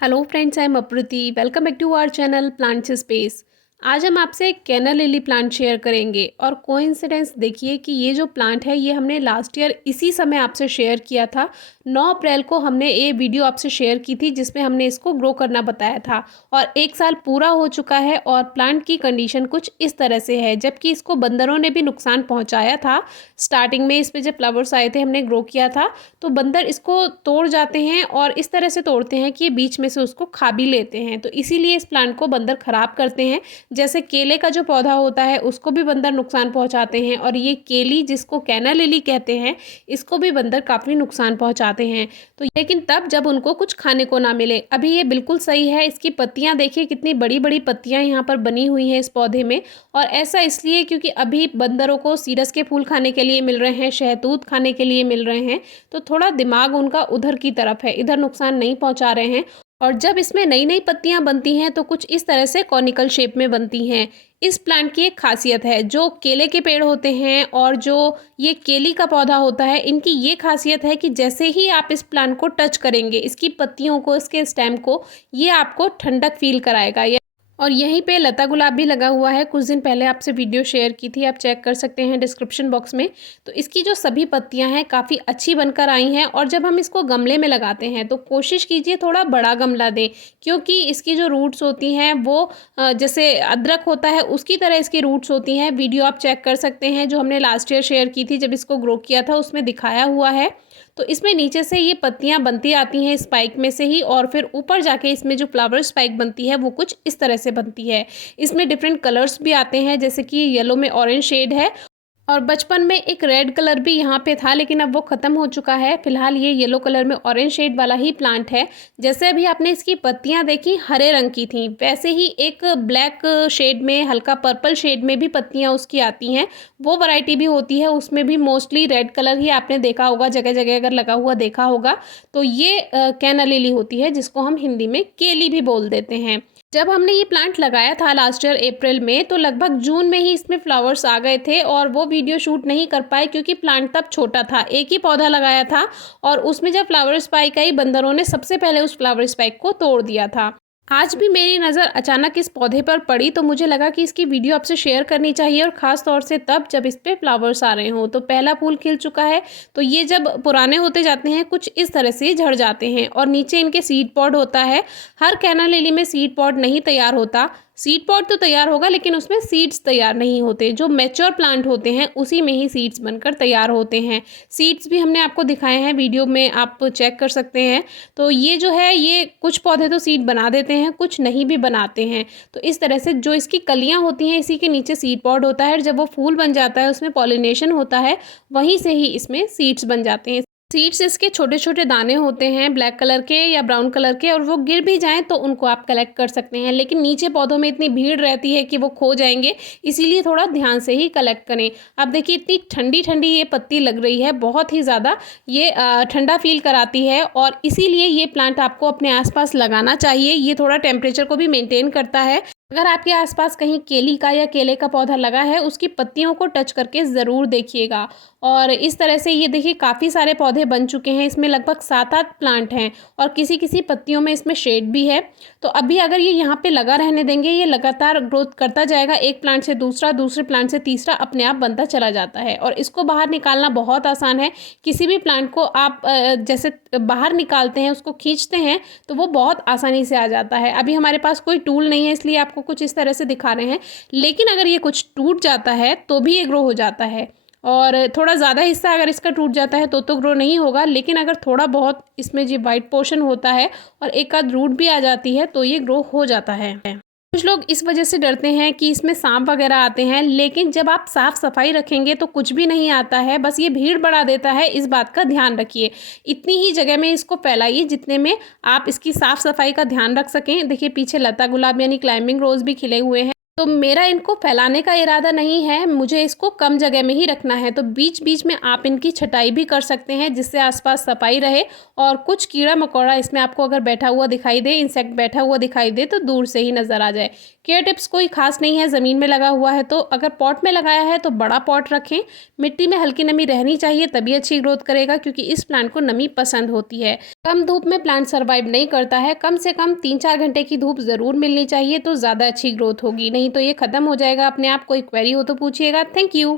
Hello friends, I am Apriti. Welcome back to our channel plants space. आज हम आपसे एक कैना लिली प्लांट शेयर करेंगे और कोइंसिडेंस देखिए कि ये जो प्लांट है ये हमने लास्ट ईयर इसी समय आपसे शेयर किया था। 9 अप्रैल को हमने ये वीडियो आपसे शेयर की थी जिसमें हमने इसको ग्रो करना बताया था और 1 साल पूरा हो चुका है और प्लांट की कंडीशन कुछ इस तरह से है। जबकि इसको बंदरों ने भी नुकसान पहुँचाया था। स्टार्टिंग में इस पर जब फ्लावर्स आए थे हमने ग्रो किया था तो बंदर इसको तोड़ जाते हैं और इस तरह से तोड़ते हैं कि ये बीच में से उसको खा भी लेते हैं। तो इसीलिए इस प्लांट को बंदर ख़राब करते हैं। जैसे केले का जो पौधा होता है उसको भी बंदर नुकसान पहुंचाते हैं और ये केली जिसको कैना लिली कहते हैं इसको भी बंदर काफ़ी नुकसान पहुंचाते हैं। तो लेकिन तब जब उनको कुछ खाने को ना मिले। अभी ये बिल्कुल सही है। इसकी पत्तियां देखिए कितनी बड़ी बड़ी पत्तियां यहाँ पर बनी हुई हैं इस पौधे में। और ऐसा इसलिए क्योंकि अभी बंदरों को सीरस के फूल खाने के लिए मिल रहे हैं, शहतूत खाने के लिए मिल रहे हैं। तो थोड़ा दिमाग उनका उधर की तरफ है, इधर नुकसान नहीं पहुंचा रहे हैं। और जब इसमें नई नई पत्तियां बनती हैं तो कुछ इस तरह से कॉनिकल शेप में बनती हैं। इस प्लांट की एक खासियत है, जो केले के पेड़ होते हैं और जो ये केली का पौधा होता है, इनकी ये खासियत है कि जैसे ही आप इस प्लांट को टच करेंगे, इसकी पत्तियों को, इसके स्टेम को, ये आपको ठंडक फील कराएगा। और यहीं पे लता गुलाब भी लगा हुआ है। कुछ दिन पहले आपसे वीडियो शेयर की थी, आप चेक कर सकते हैं डिस्क्रिप्शन बॉक्स में। तो इसकी जो सभी पत्तियां हैं काफ़ी अच्छी बनकर आई हैं। और जब हम इसको गमले में लगाते हैं तो कोशिश कीजिए थोड़ा बड़ा गमला दें, क्योंकि इसकी जो रूट्स होती हैं वो जैसे अदरक होता है उसकी तरह इसकी रूट्स होती हैं। वीडियो आप चेक कर सकते हैं जो हमने लास्ट ईयर शेयर की थी जब इसको ग्रो किया था, उसमें दिखाया हुआ है। तो इसमें नीचे से ये पत्तियां बनती आती हैं स्पाइक में से ही, और फिर ऊपर जाके इसमें जो फ्लावर स्पाइक बनती है वो कुछ इस तरह से बनती है। इसमें डिफरेंट कलर्स भी आते हैं, जैसे कि येलो में ऑरेंज शेड है और बचपन में एक रेड कलर भी यहाँ पे था लेकिन अब वो ख़त्म हो चुका है। फिलहाल ये येलो कलर में ऑरेंज शेड वाला ही प्लांट है। जैसे अभी आपने इसकी पत्तियाँ देखी हरे रंग की थी, वैसे ही एक ब्लैक शेड में, हल्का पर्पल शेड में भी पत्तियाँ उसकी आती हैं। वो वैरायटी भी होती है, उसमें भी मोस्टली रेड कलर ही आपने देखा होगा, जगह जगह अगर लगा हुआ देखा होगा। तो ये कैना लिली होती है जिसको हम हिंदी में केली भी बोल देते हैं। जब हमने ये प्लांट लगाया था लास्ट ईयर अप्रैल में तो लगभग जून में ही इसमें फ्लावर्स आ गए थे और वो वीडियो शूट नहीं कर पाए क्योंकि प्लांट तब छोटा था। एक ही पौधा लगाया था और उसमें जब फ्लावर स्पाइक आई, बंदरों ने सबसे पहले उस फ्लावर स्पाइक को तोड़ दिया था। आज भी मेरी नज़र अचानक इस पौधे पर पड़ी तो मुझे लगा कि इसकी वीडियो आपसे शेयर करनी चाहिए, और ख़ास तौर से तब जब इस पे फ्लावर्स आ रहे हों। तो पहला फूल खिल चुका है। तो ये जब पुराने होते जाते हैं कुछ इस तरह से झड़ जाते हैं और नीचे इनके सीड पॉड होता है। हर कैना लिली में सीड पॉड नहीं तैयार होता। सीड पॉड तो तैयार होगा लेकिन उसमें सीड्स तैयार नहीं होते। जो मैच्योर प्लांट होते हैं उसी में ही सीड्स बनकर तैयार होते हैं। सीड्स भी हमने आपको दिखाए हैं वीडियो में, आप चेक कर सकते हैं। तो ये जो है, ये कुछ पौधे तो सीड बना देते हैं, कुछ नहीं भी बनाते हैं। तो इस तरह से जो इसकी कलियां होती हैं इसी के नीचे सीड पॉड होता है, और जब वो फूल बन जाता है उसमें पॉलिनेशन होता है, वहीं से ही इसमें सीड्स बन जाते हैं। सीड्स इसके छोटे छोटे दाने होते हैं ब्लैक कलर के या ब्राउन कलर के, और वो गिर भी जाएं तो उनको आप कलेक्ट कर सकते हैं। लेकिन नीचे पौधों में इतनी भीड़ रहती है कि वो खो जाएंगे, इसीलिए थोड़ा ध्यान से ही कलेक्ट करें। अब देखिए इतनी ठंडी ठंडी ये पत्ती लग रही है, बहुत ही ज़्यादा ये ठंडा फील कराती है, और इसीलिए ये प्लांट आपको अपने आसपास लगाना चाहिए। ये थोड़ा टेम्परेचर को भी मेंटेन करता है। अगर आपके आसपास कहीं केली का या केले का पौधा लगा है, उसकी पत्तियों को टच करके ज़रूर देखिएगा। और इस तरह से ये देखिए काफ़ी सारे पौधे बन चुके हैं। इसमें लगभग 7-8 प्लांट हैं और किसी किसी पत्तियों में इसमें शेड भी है। तो अभी अगर ये यहाँ पे लगा रहने देंगे, ये लगातार ग्रोथ करता जाएगा। एक प्लांट से दूसरा, दूसरे प्लांट से तीसरा अपने आप बनता चला जाता है, और इसको बाहर निकालना बहुत आसान है। किसी भी प्लांट को आप जैसे बाहर निकालते हैं, उसको खींचते हैं तो वो बहुत आसानी से आ जाता है। अभी हमारे पास कोई टूल नहीं है इसलिए आपको कुछ इस तरह से दिखा रहे हैं, लेकिन अगर ये कुछ टूट जाता है तो भी ये ग्रो हो जाता है। और थोड़ा ज़्यादा हिस्सा अगर इसका टूट जाता है तो ग्रो नहीं होगा, लेकिन अगर थोड़ा बहुत इसमें जो वाइट पोर्शन होता है और एक आध रूट भी आ जाती है तो ये ग्रो हो जाता है। कुछ लोग इस वजह से डरते हैं कि इसमें सांप वगैरह आते हैं, लेकिन जब आप साफ सफाई रखेंगे तो कुछ भी नहीं आता है, बस ये भीड़ बढ़ा देता है। इस बात का ध्यान रखिए। इतनी ही जगह में इसको फैलाइए जितने में आप इसकी साफ सफाई का ध्यान रख सकें। देखिए पीछे लता गुलाब यानी क्लाइंबिंग रोज भी खिले हुए हैं। तो मेरा इनको फैलाने का इरादा नहीं है, मुझे इसको कम जगह में ही रखना है। तो बीच-बीच में आप इनकी छँटाई भी कर सकते हैं, जिससे आस-पास सफाई रहे और कुछ कीड़ा-मकोड़ा इसमें आपको अगर बैठा हुआ दिखाई दे, इंसेक्ट बैठा हुआ दिखाई दे, तो दूर से ही नज़र आ जाए। केयर टिप्स कोई ख़ास नहीं है, ज़मीन में लगा हुआ है तो अगर पॉट में लगाया है तो बड़ा पॉट रखें। मिट्टी में हल्की नमी रहनी चाहिए, तभी अच्छी ग्रोथ करेगा, क्योंकि इस प्लांट को नमी पसंद होती है। कम धूप में प्लांट सर्वाइव नहीं करता है, कम से कम 3-4 घंटे की धूप ज़रूर मिलनी चाहिए, तो ज़्यादा अच्छी ग्रोथ होगी। नहीं तो ये ख़त्म हो जाएगा अपने आप। कोई क्वेरी हो तो पूछिएगा। Thank you.